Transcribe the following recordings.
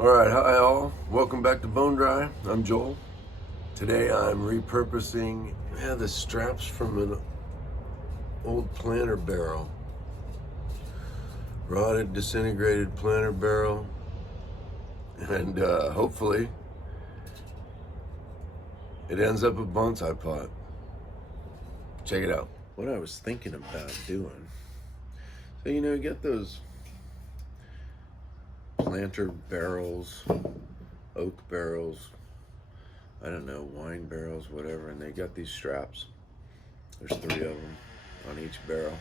Alright, hi all. Welcome back to BoneDry. I'm Joel. Today I'm repurposing the straps from an old planter barrel. Rotted, disintegrated planter barrel. And hopefully it ends up a bonsai pot. Check it out. What I was thinking about doing. So you get those planter barrels, oak barrels, I don't know, wine barrels, whatever, and they got these straps. There's 3 of them on each barrel.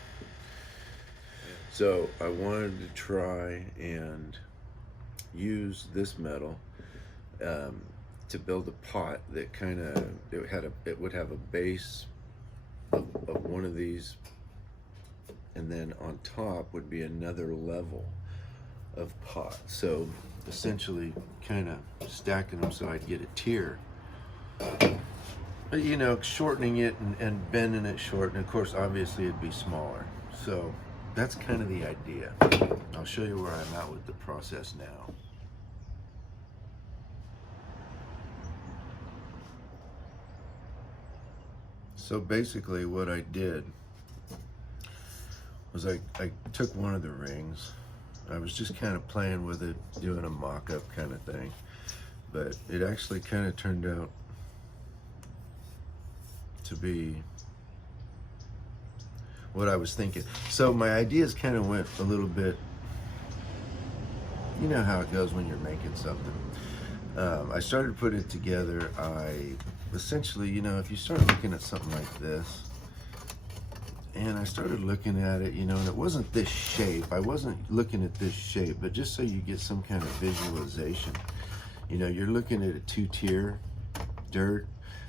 So I wanted to try and use this metal to build a pot that it would have a base of one of these, and then on top would be another level of pot. So essentially kind of stacking them so I'd get a tier. But shortening it and bending it short, and of course obviously it'd be smaller. So that's kind of the idea. I'll show you where I'm at with the process now. So basically what I did was I took one of the rings. I was just kind of playing with it, doing a mock-up kind of thing, but it actually kind of turned out to be what I was thinking. So my ideas kind of went a little bit, you know how it goes when you're making something. I started putting it together. I essentially, if you start looking at something like this, and I started looking at it, and it wasn't this shape. I wasn't looking at this shape, but just so you get some kind of visualization. You're looking at a 2-tier dirt.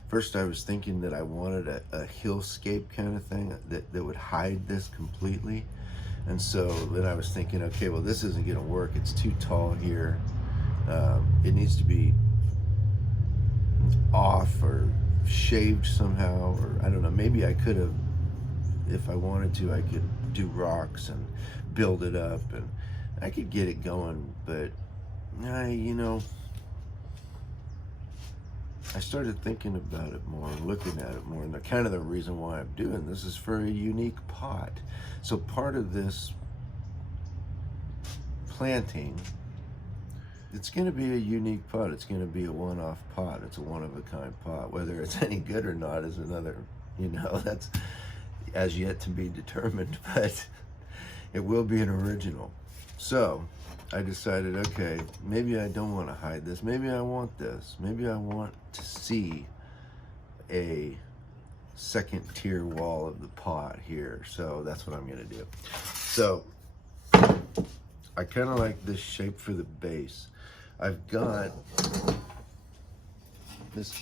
First, I was thinking that I wanted a hillscape kind of thing that would hide this completely. And so then I was thinking, okay, well, this isn't gonna work. It's too tall here. It needs to be off or shaved somehow, or I don't know, maybe I could have, if I wanted to, I could do rocks and build it up, and I could get it going. But I started thinking about it more and looking at it more, and the reason why I'm doing this is for a unique pot. So part of this planting, it's going to be a unique pot. It's going to be a one-off pot. It's a one-of-a-kind pot. Whether it's any good or not is another, that's as yet to be determined, but it will be an original. So I decided, okay, maybe I don't want to hide this. Maybe I want this. Maybe I want to see a second tier wall of the pot here. So that's what I'm going to do. So I kind of like this shape for the base. I've got this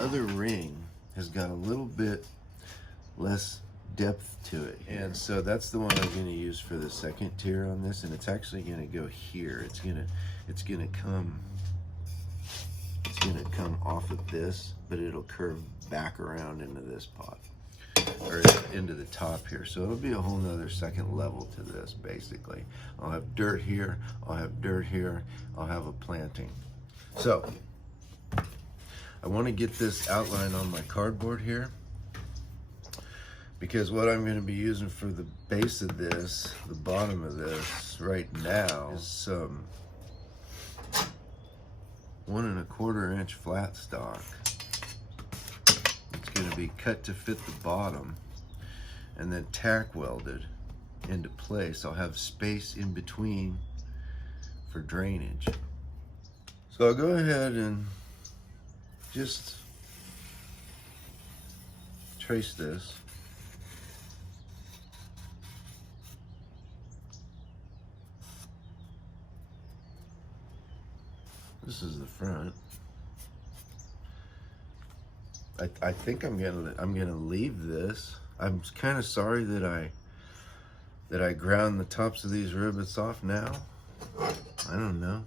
other ring has got a little bit less depth to it, and so that's the one I'm going to use for the second tier on this, and it's actually going to go here. It's going to come off of this, but it'll curve back around into this pot, or into the top here. So it'll be a whole nother second level to this. Basically, I'll have dirt here, I'll have dirt here, I'll have a planting. So I want to get this outline on my cardboard here, because what I'm going to be using for the base of this, the bottom of this right now, is some 1 1/4 inch flat stock. It's going to be cut to fit the bottom and then tack welded into place. I'll have space in between for drainage. So I'll go ahead and just trace this. This is the front. I think I'm gonna leave this. I'm kind of sorry that I ground the tops of these rivets off now. I don't know.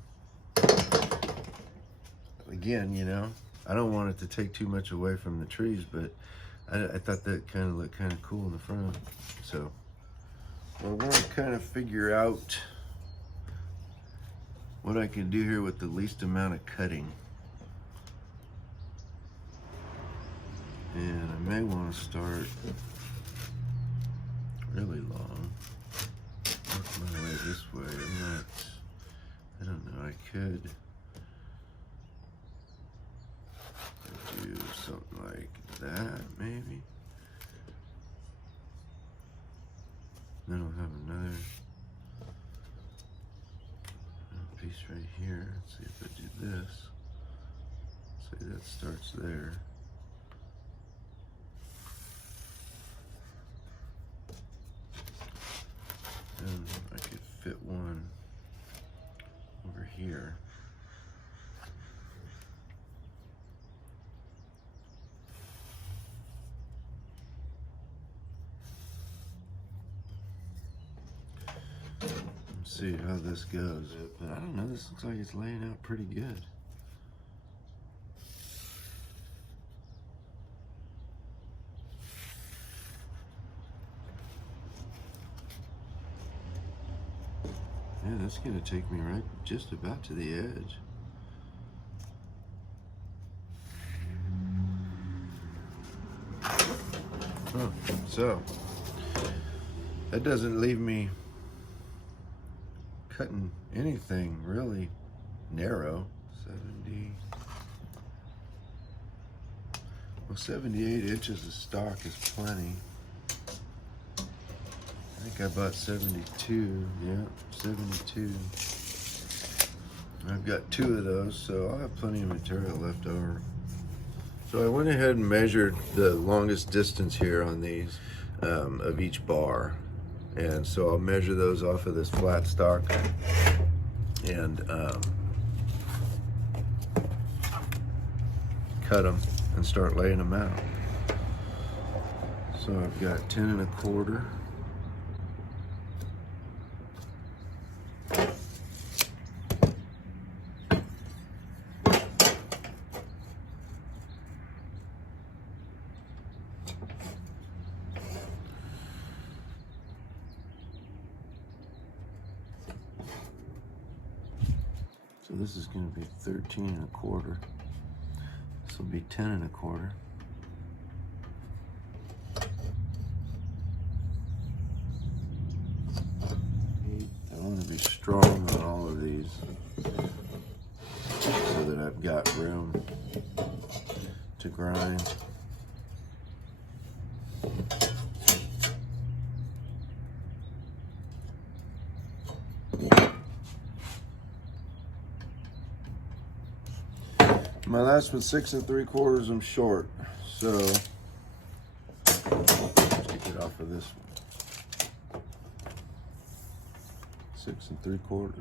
Again, I don't want it to take too much away from the trees, but I thought that kind of looked kind of cool in the front. So I want to kind of figure out what I can do here with the least amount of cutting. And I may want to start really long. Work my way this way. I don't know, I could do something like that, maybe. Then I'll have another piece right here. Let's see if I do this. Say that starts there. And I could fit one over here. Let's see how this goes. But I don't know, this looks like it's laying out pretty good. Yeah, that's gonna take me right just about to the edge. Oh, so that doesn't leave me cutting anything really narrow. 70. Well, 78 inches of stock is plenty. I think I bought 72. Yeah, 72. I've got 2 of those, so I'll have plenty of material left over. So I went ahead and measured the longest distance here on these of each bar. And so I'll measure those off of this flat stock and cut them and start laying them out. So I've got 10 1/4. So this is going to be 13 1/4. This will be 10 1/4. I want to be strong on all of these so that I've got room to grind. My last one's 6 3/4. I'm short, so let's take it off of this one. 6 3/4.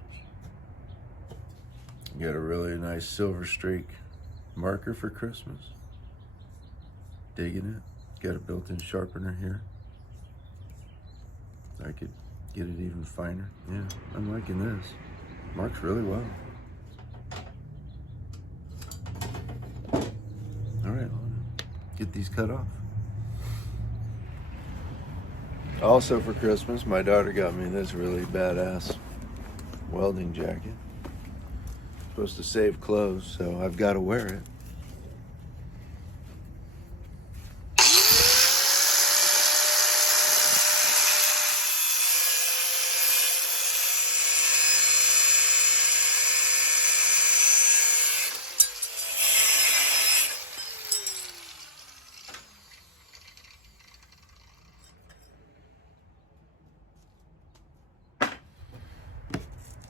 Got a really nice silver streak marker for Christmas. Digging it. Got a built-in sharpener here. I could get it even finer. Yeah, I'm liking this. Marks really well. All right, get these cut off. Also for Christmas, my daughter got me this really badass welding jacket. Supposed to save clothes, so I've got to wear it.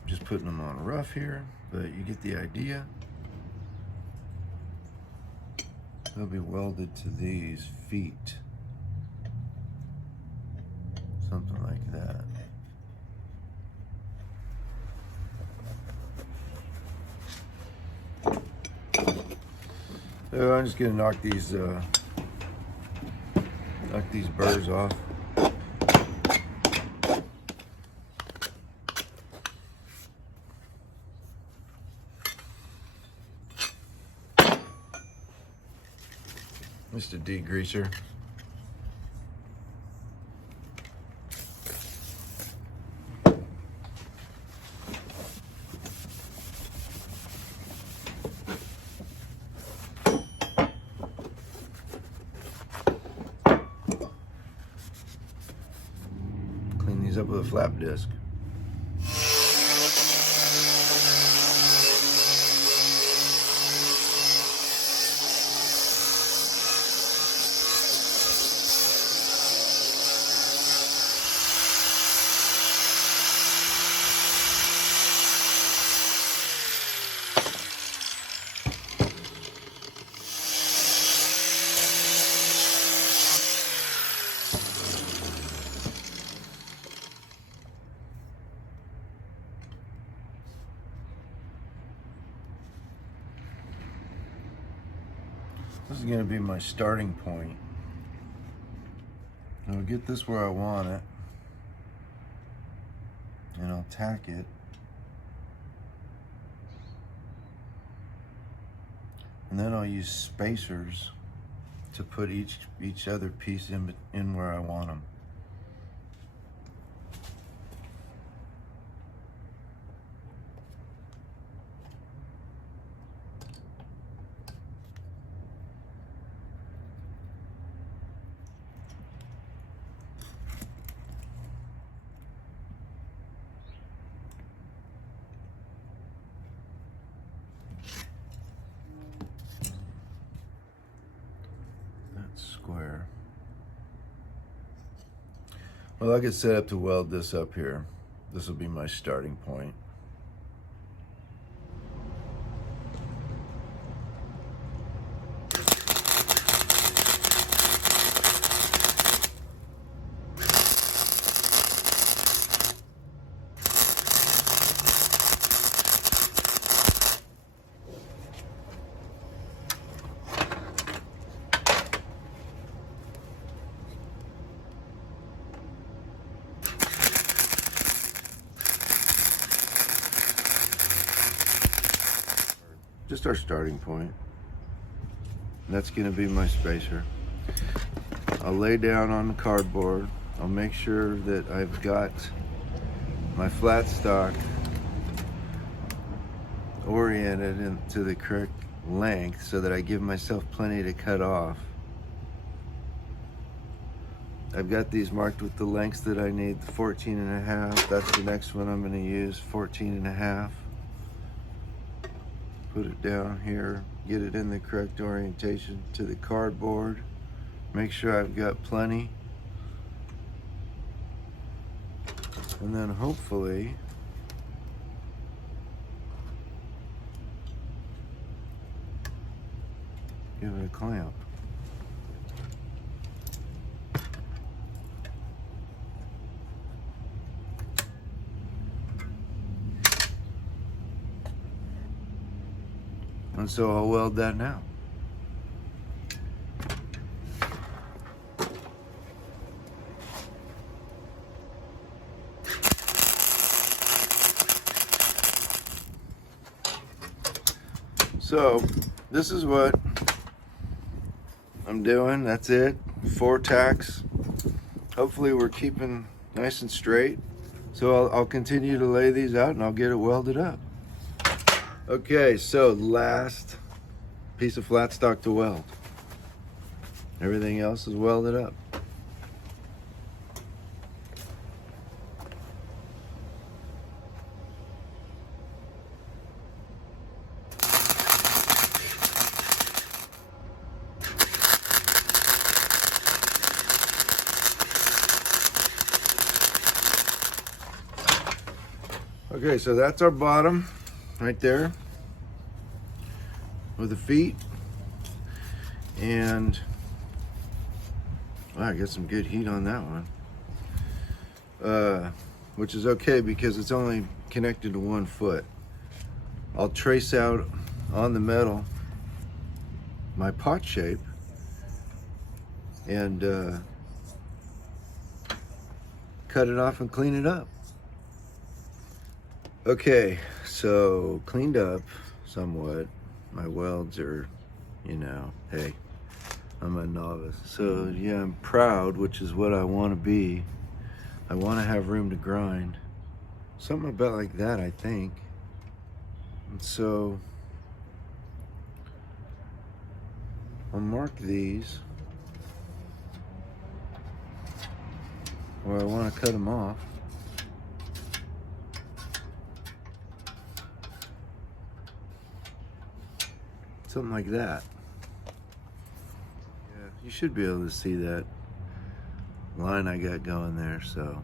Just putting them on rough here, but you get the idea. They'll be welded to these feet. Something like that. So I'm just gonna knock these burrs off. Just a degreaser. up with a flap disc. This is going to be my starting point. I'll get this where I want it, and I'll tack it. And then I'll use spacers to put each other piece in where I want them. Square. Well, I get set up to weld this up here. This will be my starting point. Just our starting point. That's going to be my spacer. I'll lay down on the cardboard. I'll make sure that I've got my flat stock oriented into the correct length so that I give myself plenty to cut off. I've got these marked with the lengths that I need, 14.5. That's the next one I'm going to use, 14.5. Put it down here, get it in the correct orientation to the cardboard. Make sure I've got plenty. And then hopefully give it a clamp. And so I'll weld that now. So this is what I'm doing. That's it. 4 tacks. Hopefully we're keeping nice and straight. So I'll continue to lay these out and I'll get it welded up. Okay, so last piece of flat stock to weld. Everything else is welded up. Okay, so that's our bottom right there with the feet, and wow, I got some good heat on that one, which is okay because it's only connected to 1 foot. I'll trace out on the metal my pot shape and cut it off and clean it up. Okay, so cleaned up somewhat. My welds are, you know, hey, I'm a novice. So yeah, I'm proud, which is what I want to be. I want to have room to grind. Something about like that, I think. And so I'll mark these where I want to cut them off. something like that. Yeah, you should be able to see that line I got going there. So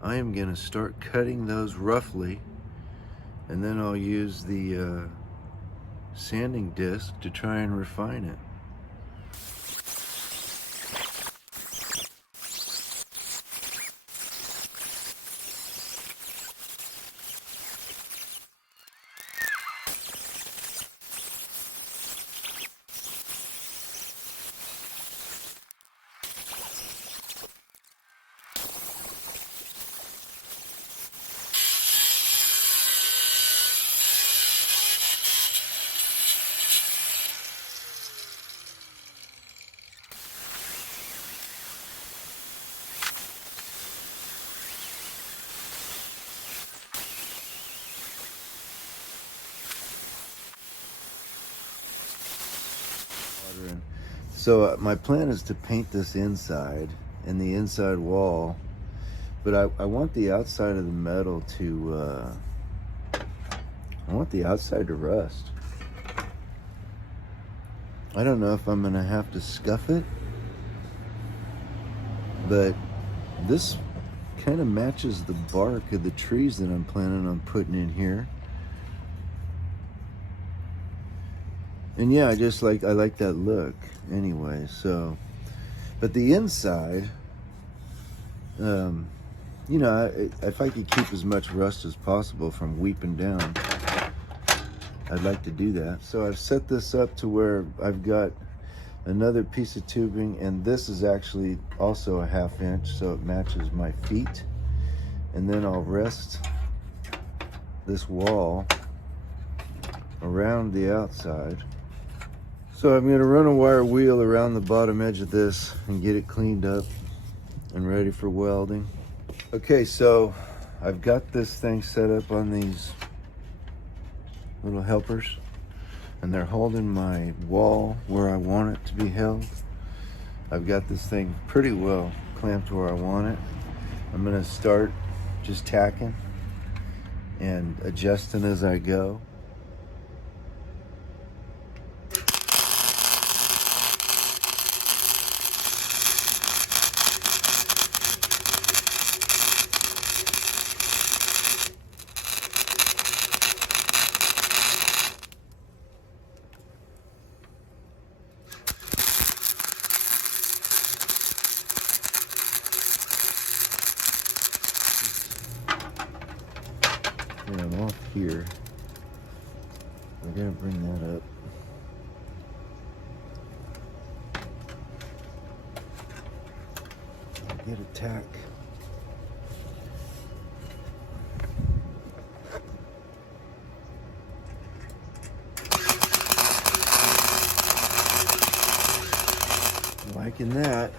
I am gonna start cutting those roughly, and then I'll use the sanding disc to try and refine it. So my plan is to paint this inside and the inside wall, but I want the outside of the metal to, I want the outside to rust. I don't know if I'm gonna have to scuff it, but this kind of matches the bark of the trees that I'm planning on putting in here. And yeah, I like that look anyway. So, but the inside, you know, if I could keep as much rust as possible from weeping down, I'd like to do that. So I've set this up to where I've got another piece of tubing, and this is actually also a 1/2 inch, so it matches my feet. And then I'll rest this wall around the outside. So I'm going to run a wire wheel around the bottom edge of this and get it cleaned up and ready for welding. Okay, so I've got this thing set up on these little helpers, and they're holding my wall where I want it to be held. I've got this thing pretty well clamped where I want it. I'm going to start just tacking and adjusting as I go. And I'm off here. We're gonna bring that up. Get a tack. Liking that.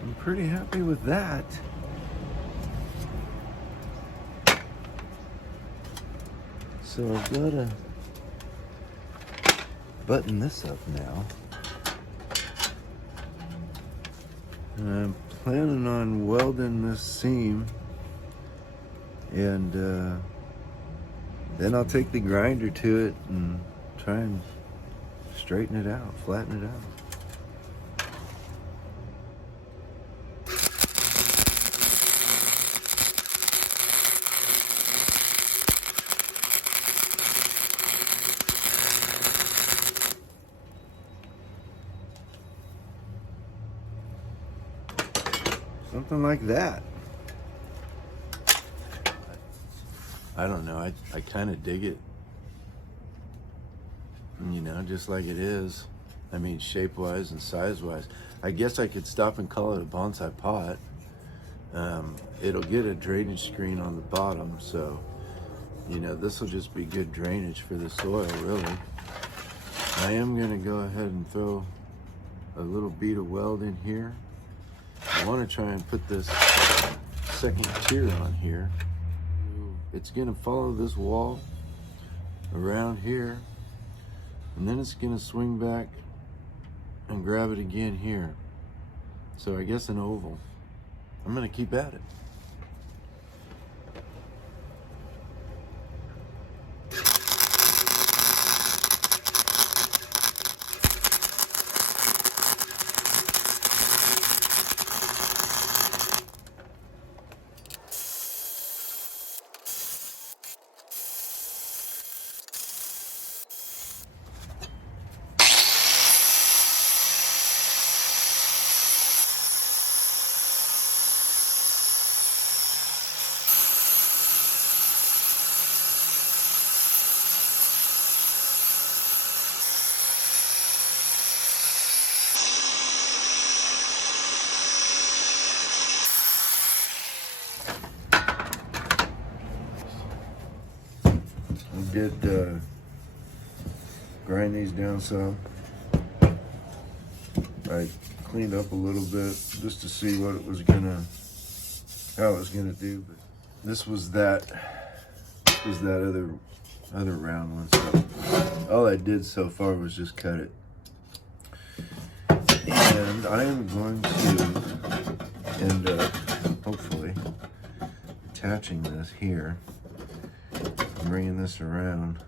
I'm pretty happy with that. So I've got to button this up now. And I'm planning on welding this seam, and then I'll take the grinder to it and try and straighten it out, flatten it out. Something like that. I don't know, I kind of dig it. You know, just like it is. I mean, shape-wise and size-wise. I guess I could stop and call it a bonsai pot. It'll get a drainage screen on the bottom, so you know, this will just be good drainage for the soil, really. I am going to go ahead and throw a little bead of weld in here. I want to try and put this second tier on here. It's going to follow this wall around here, and then it's going to swing back and grab it again here. So I guess an oval. I'm going to keep at it. Did grind these down some. I cleaned up a little bit just to see what it was gonna, how it was gonna do. But this was that other round one. So all I did so far was just cut it, and I am going to end up hopefully attaching this here. Bringing this around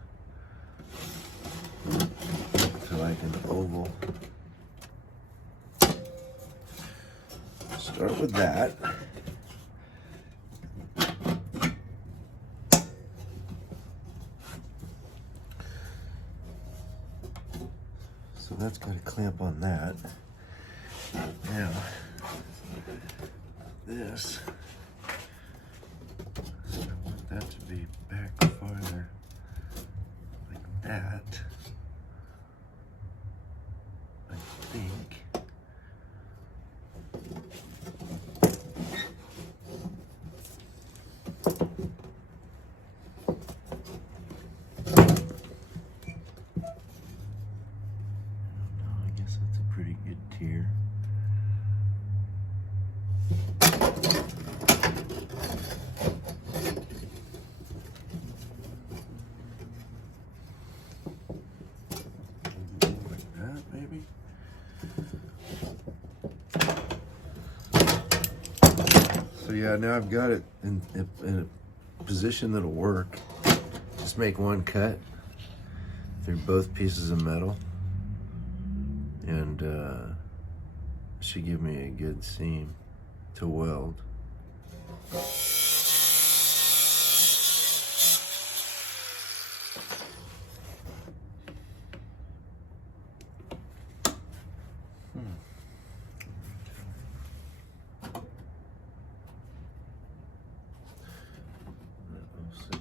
to like an oval. Start with that. So that's got a clamp on that. Now, this, I want that to be back farther, like that, I think. I guess that's a pretty good tier. So yeah, now I've got it in a position that'll work. Just make one cut through both pieces of metal, and should give me a good seam to weld.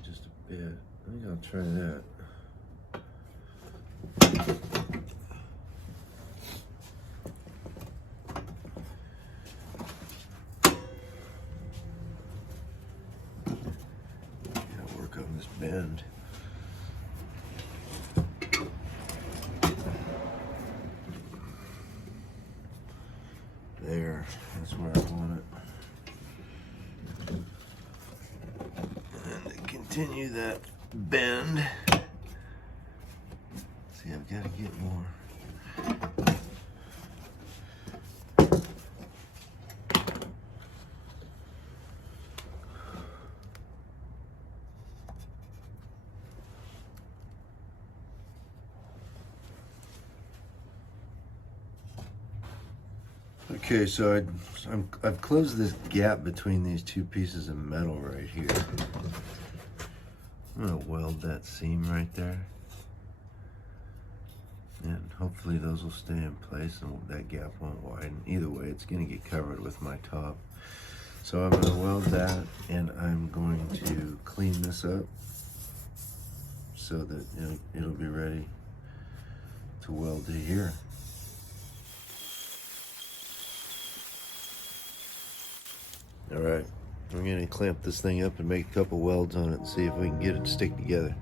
Just a bit. I think I'll try that. Gotta work on this bend. There, that's where I want it. And to continue that bend, see, I've got to get more. Okay, so I've closed this gap between these two pieces of metal right here. I'm gonna weld that seam right there, and hopefully those will stay in place and that gap won't widen. Either way, it's gonna get covered with my top. So I'm gonna weld that, and I'm going to clean this up so that it'll be ready to weld to here. All right, We're gonna clamp this thing up and make a couple welds on it and see if we can get it to stick together.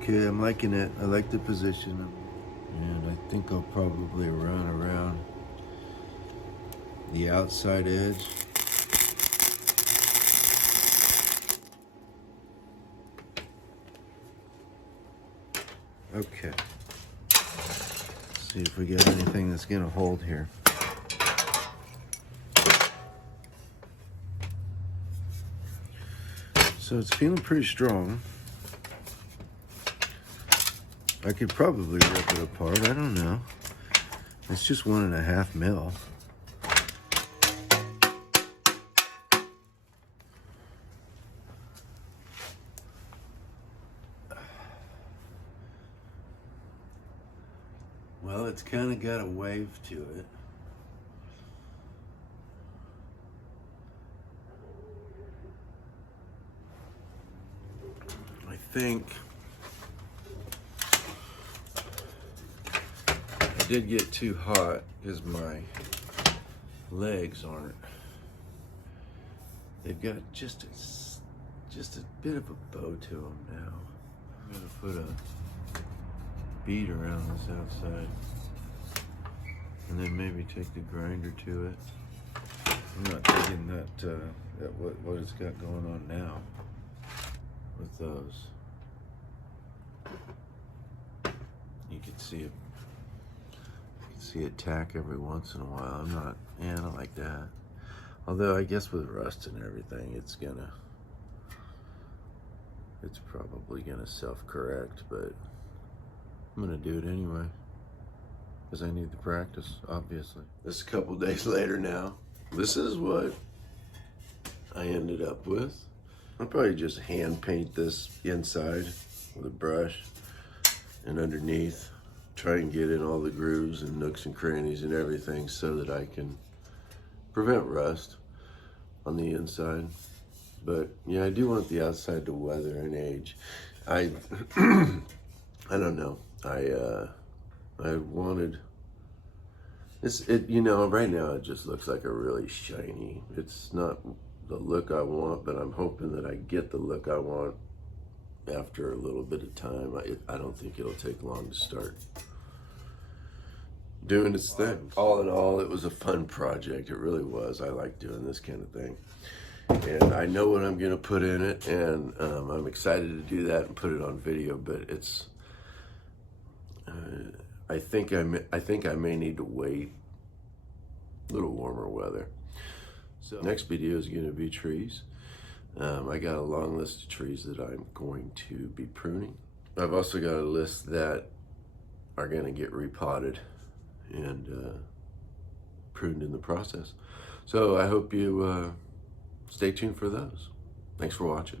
Okay, I'm liking it. I like the position. And I think I'll probably run around the outside edge. Okay. See if we get anything that's gonna hold here. So it's feeling pretty strong. I could probably rip it apart, I don't know. It's just 1.5 mil. Well, it's kind of got a wave to it. I think I did get too hot because my legs aren't. They've got just a bit of a bow to them now. I'm gonna put a bead around this outside, and then maybe take the grinder to it. I'm not digging that what it's got going on now with those. You can see it. See it tack every once in a while. I don't like that. Although I guess with rust and everything, it's probably gonna self-correct, but I'm gonna do it anyway because I need the practice, obviously. This is a couple days later now. This is what I ended up with. I'll probably just hand paint this inside with a brush and underneath. Try and get in all the grooves and nooks and crannies and everything so that I can prevent rust on the inside. But yeah, I do want the outside to weather and age. I don't know. I wanted right now it just looks like a really shiny. It's not the look I want, but I'm hoping that I get the look I want after a little bit of time. I don't think it'll take long to start doing its thing. All in all, it was a fun project. It really was. I like doing this kind of thing. And I know what I'm gonna put in it, and I'm excited to do that and put it on video, but it's, I think I may need to wait a little warmer weather. So next video is gonna be trees. I got a long list of trees that I'm going to be pruning. I've also got a list that are gonna get repotted and pruned in the process. So I hope you stay tuned for those. Thanks for watching.